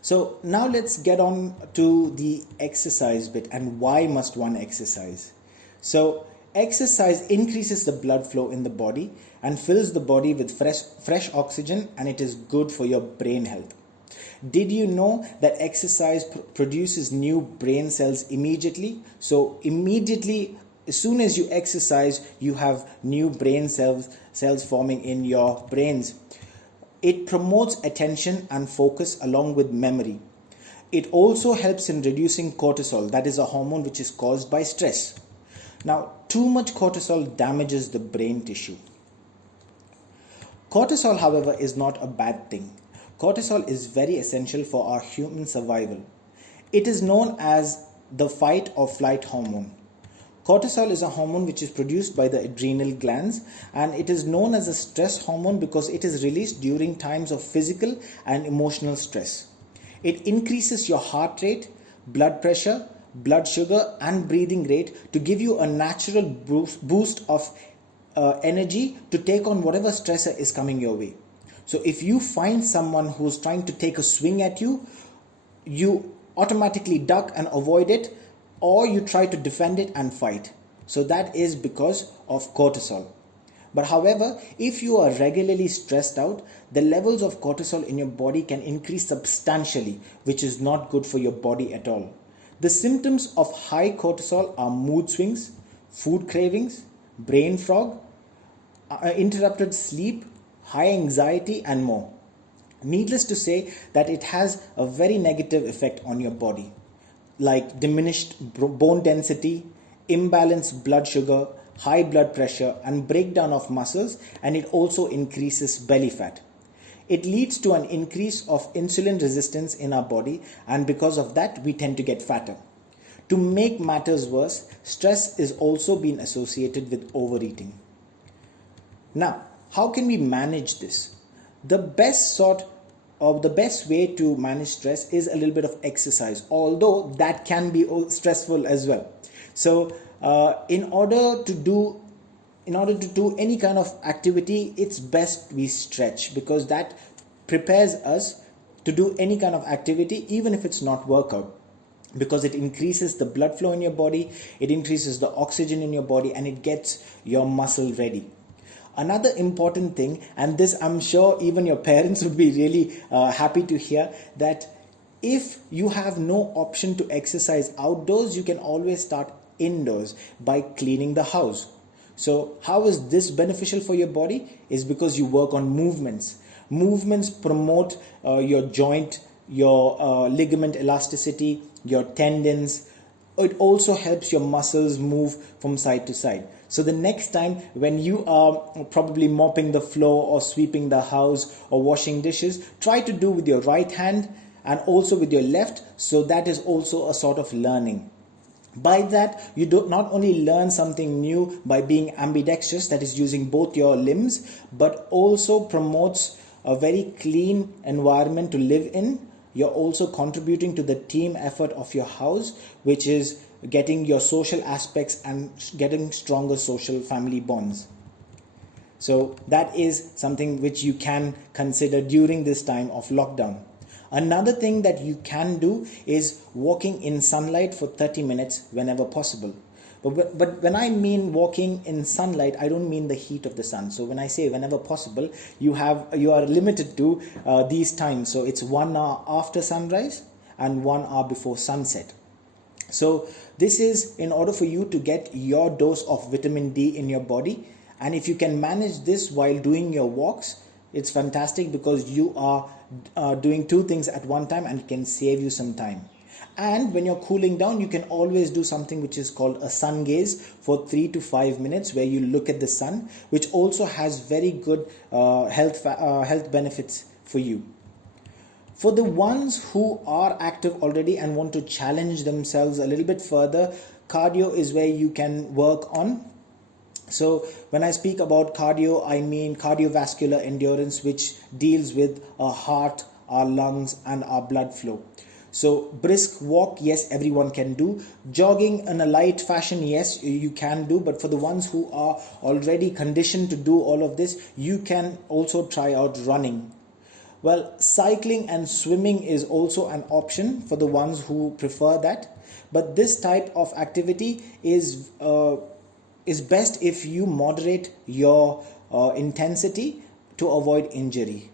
So now let's get on to the exercise bit and why must one exercise. So exercise increases the blood flow in the body and fills the body with fresh oxygen, and it is good for your brain health. Did you know that exercise produces new brain cells immediately? So immediately, as soon as you exercise, you have new brain cells forming in your brains. It promotes attention and focus along with memory. It also helps in reducing cortisol, that is a hormone which is caused by stress. Now, too much cortisol damages the brain tissue. Cortisol, however, is not a bad thing. Cortisol is very essential for our human survival. It is known as the fight or flight hormone. Cortisol is a hormone which is produced by the adrenal glands, and it is known as a stress hormone because it is released during times of physical and emotional stress. It increases your heart rate, blood pressure, blood sugar and breathing rate to give you a natural boost of energy to take on whatever stressor is coming your way. So if you find someone who's trying to take a swing at you, you automatically duck and avoid it, or you try to defend it and fight. So that is because of cortisol. But however, if you are regularly stressed out, the levels of cortisol in your body can increase substantially, which is not good for your body at all. The symptoms of high cortisol are mood swings, food cravings, brain fog, interrupted sleep, high anxiety and more. Needless to say that it has a very negative effect on your body, like diminished bone density, imbalanced blood sugar, high blood pressure and breakdown of muscles, and it also increases belly fat. It leads to an increase of insulin resistance in our body, and because of that we tend to get fatter. To make matters worse, stress is also been associated with overeating. Now, how can we manage this? The best way to manage stress is a little bit of exercise, although that can be stressful as well. So in order to do any kind of activity, it's best we stretch, because that prepares us to do any kind of activity, even if it's not workout, because it increases the blood flow in your body, it increases the oxygen in your body, and it gets your muscle ready. Another important thing, and this I'm sure even your parents would be really happy to hear, that if you have no option to exercise outdoors, you can always start indoors by cleaning the house. So how is this beneficial for your body? Is because you work on movements. Movements promote your joint, your ligament elasticity, your tendons. It also helps your muscles move from side to side. So the next time when you are probably mopping the floor or sweeping the house or washing dishes, try to do with your right hand and also with your left. So that is also a sort of learning. By that, you do not only learn something new by being ambidextrous, that is using both your limbs, but also promotes a very clean environment to live in. You're also contributing to the team effort of your house, which is getting your social aspects and getting stronger social family bonds. So that is something which you can consider during this time of lockdown. Another thing that you can do is walking in sunlight for 30 minutes whenever possible. But when I mean walking in sunlight, I don't mean the heat of the sun. So when I say whenever possible, you are limited to these times. So it's 1 hour after sunrise and 1 hour before sunset. So this is in order for you to get your dose of vitamin D in your body. And if you can manage this while doing your walks, it's fantastic, because you are doing two things at one time and it can save you some time. And when you're cooling down, you can always do something which is called a sun gaze for 3 to 5 minutes, where you look at the sun, which also has very good health benefits for you. For the ones who are active already and want to challenge themselves a little bit further, cardio is where you can work on. So when I speak about cardio, I mean cardiovascular endurance, which deals with our heart, our lungs and our blood flow. So brisk walk, yes, everyone can do. Jogging in a light fashion, yes, you can do. But for the ones who are already conditioned to do all of this, you can also try out running. Well, cycling and swimming is also an option for the ones who prefer that. But this type of activity is best if you moderate your intensity to avoid injury.